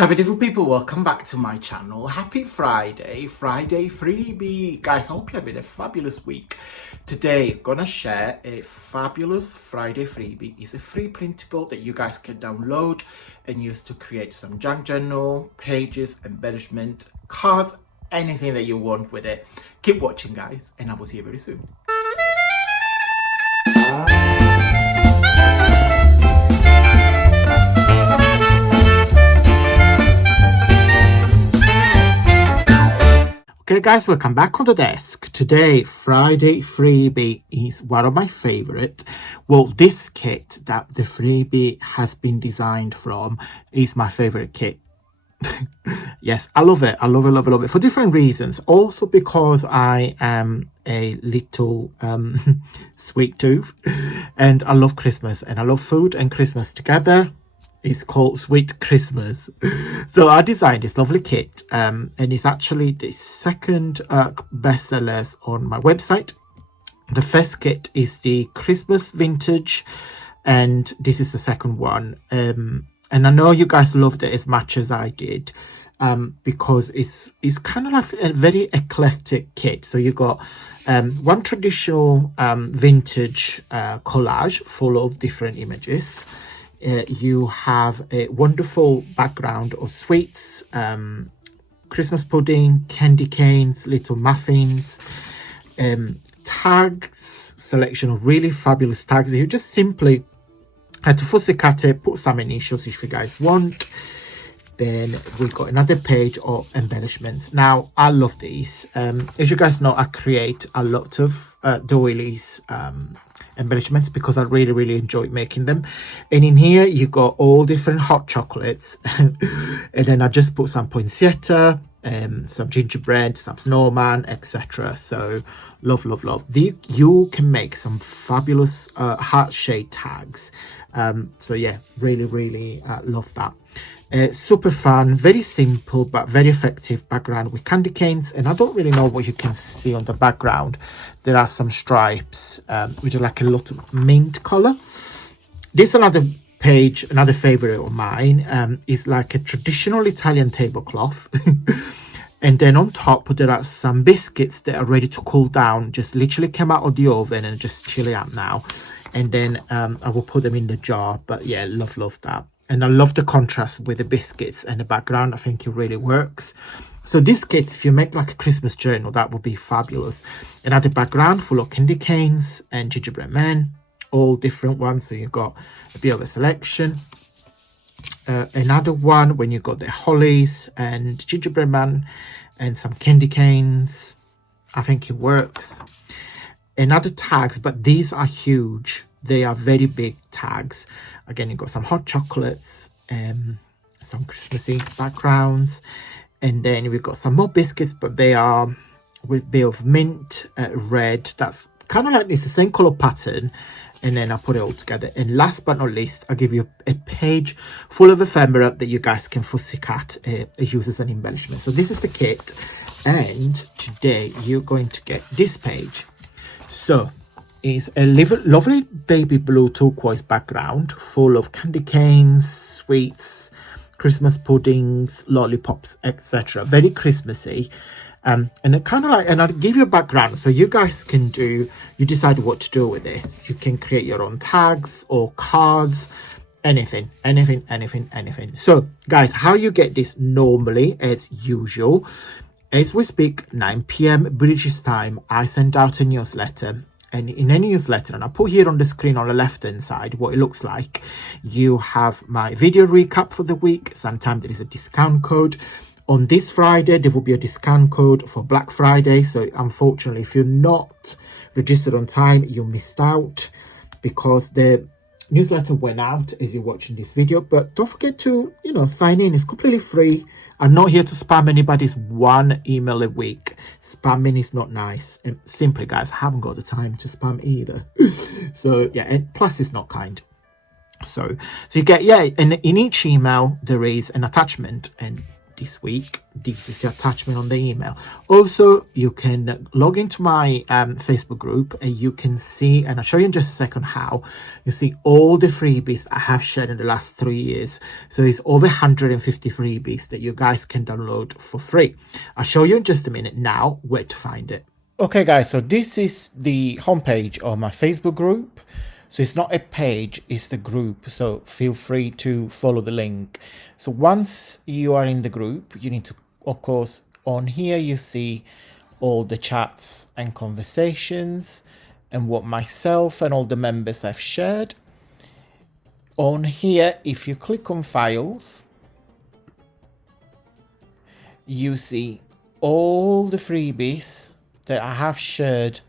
Ciao beautiful people, welcome back to my channel. Happy Friday freebie. Guys, I hope you're having a fabulous week. Today, I'm gonna share a fabulous Friday freebie. It's a free printable that you guys can download and use to create some junk journal, pages, embellishment, cards, anything that you want with it. Keep watching guys, and I will see you very soon. Okay guys, welcome back on the desk. Today, Friday freebie is one of my favorite. Well, this kit that the freebie has been designed from is my favorite kit. Yes, I love it. I love it for different reasons. Also because I am a little sweet tooth and I love Christmas and I love food and Christmas together. It's called Sweet Christmas. So I designed this lovely kit and it's actually the second bestsellers on my website. The first kit is the Christmas vintage and this is the second one. And I know you guys loved it as much as I did because it's kind of like a very eclectic kit. So you got one traditional vintage collage full of different images. You have a wonderful background of sweets, Christmas pudding, candy canes, little muffins, tags, selection of really fabulous tags. You just simply had to fussy cut it, put some initials if you guys want. Then we've got another page of embellishments. Now, I love these. As you guys know, I create a lot of doilies, embellishments because I really enjoy making them. And in here you got all different hot chocolates and then I just put some poinsettia, some gingerbread, some snowman, etc. So love. You can make some fabulous heart shade tags. So yeah, really love that. Super fun, very simple but very effective background with candy canes. And I don't really know what you can see on the background. There are some stripes which are like a lot of mint color. This another page, another favorite of mine, is like a traditional Italian tablecloth. And then on top there are some biscuits that are ready to cool down, just literally came out of the oven and just chilling out now. And then I will put them in the jar. But yeah, love that. And I love the contrast with the biscuits and the background. I think it really works. So this kit, if you make like a Christmas journal, that would be fabulous. Another background full of candy canes and gingerbread men, all different ones. So you've got a bit of a selection. Another one when you've got the hollies and gingerbread man and some candy canes. I think it works. Another tags, but these are huge. They are very big tags. Again, you've got some hot chocolates, some Christmassy backgrounds, and then we've got some more biscuits, but they are with a bit of mint, red. That's kind of like it's the same color pattern, and then I put it all together. And last but not least, I'll give you a page full of ephemera that you guys can fussy cut, use as an embellishment. So this is the kit, and today you're going to get this page. So is a lovely baby blue turquoise background full of candy canes, sweets, Christmas puddings, lollipops, etc. Very Christmassy. And it kind of like, and I'll give you a background so you guys can you decide what to do with this. You can create your own tags or cards, anything. So guys, how you get this normally as usual, as we speak, 9 p.m. British time, I send out a newsletter. And in any newsletter, and I put here on the screen on the left hand side what it looks like, you have my video recap for the week. Sometimes there is a discount code. On this Friday there will be a discount code for Black Friday, so unfortunately if you're not registered on time, you missed out because the newsletter went out as you're watching this video. But don't forget to sign in. It's completely free. I'm not here to spam anybody's one email a week. Spamming is not nice, and simply guys, I haven't got the time to spam either. So yeah, and plus it's not kind. So you get, yeah, and in each email there is an attachment, and this week. This is the attachment on the email. Also, you can log into my Facebook group and you can see, and I'll show you in just a second how, you see all the freebies I have shared in the last 3 years. So it's over 150 freebies that you guys can download for free. I'll show you in just a minute now where to find it. Okay guys, so this is the homepage of my Facebook group. So it's not a page, it's the group. So feel free to follow the link. So once you are in the group, you need to, of course, on here you see all the chats and conversations and what myself and all the members have shared. On here, if you click on files, you see all the freebies that I have shared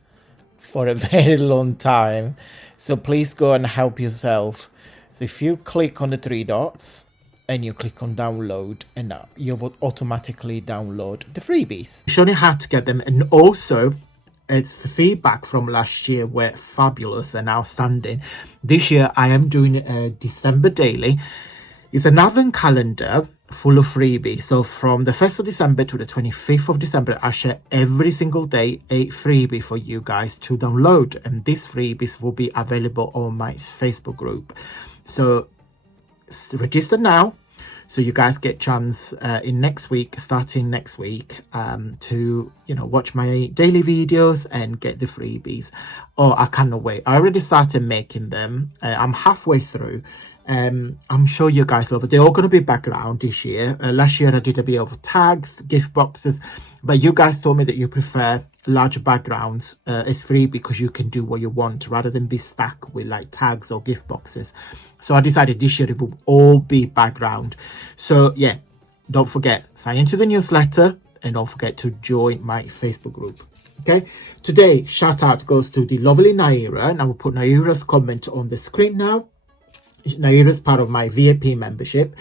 for a very long time. So please go and help yourself. So if you click on the 3 dots and you click on download, and now you will automatically download the freebies. Show you how to get them, and also it's feedback from last year were fabulous and outstanding. This year I am doing a December daily. It's an advent calendar full of freebies. So from the 1st of December to the 25th of December, I share every single day a freebie for you guys to download. And these freebies will be available on my Facebook group. So register now, so you guys get chance in next week, starting next week, to, you know, watch my daily videos and get the freebies. Oh, I cannot wait. I already started making them. I'm halfway through. I'm sure you guys love it. They're all going to be background this year. Last year I did a bit of tags, gift boxes, but you guys told me that you prefer large backgrounds as free because you can do what you want rather than be stuck with like tags or gift boxes. So I decided this year it will all be background. So yeah, don't forget, sign into the newsletter and don't forget to join my Facebook group. Okay, today shout out goes to the lovely Naira, and I will put Naira's comment on the screen now. Naira is part of my VIP membership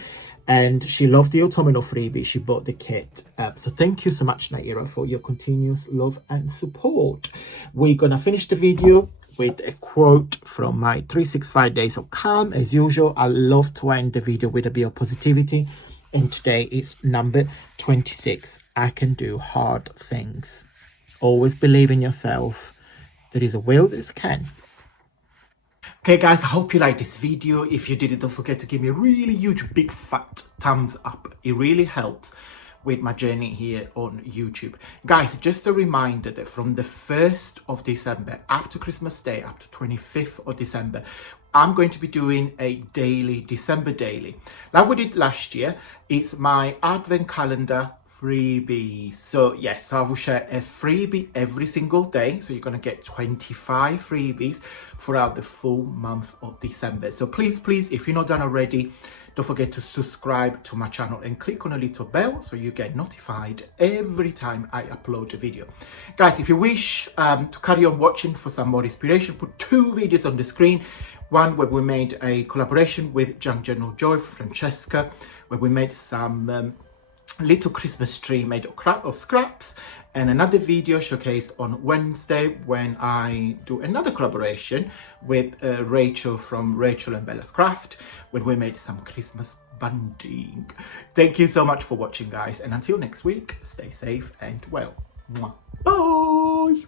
and she loved the autumnal freebie. She bought the kit. So thank you so much, Naira, for your continuous love and support. We're going to finish the video with a quote from my 365 days of calm. As usual, I love to end the video with a bit of positivity. And today is number 26. I can do hard things. Always believe in yourself. There is a will, there is a can. Okay guys, I hope you liked this video. If you did it, don't forget to give me a really huge big fat thumbs up. It really helps with my journey here on YouTube. Guys, just a reminder that from the 1st of December up to Christmas Day, up to 25th of December, I'm going to be doing a daily, December daily. Like we did last year, it's my advent calendar freebies. So yes, I will share a freebie every single day. So you're going to get 25 freebies throughout the full month of December. So please, if you're not done already, don't forget to subscribe to my channel and click on a little bell so you get notified every time I upload a video. Guys, if you wish to carry on watching for some more inspiration, put 2 videos on the screen. One where we made a collaboration with Young General Joy, Francesca, where we made some little Christmas tree made of scraps, and another video showcased on Wednesday when I do another collaboration with Rachel from Rachel and Bella's Craft, when we made some Christmas bunting. Thank you so much for watching, guys, and until next week, stay safe and well. Bye.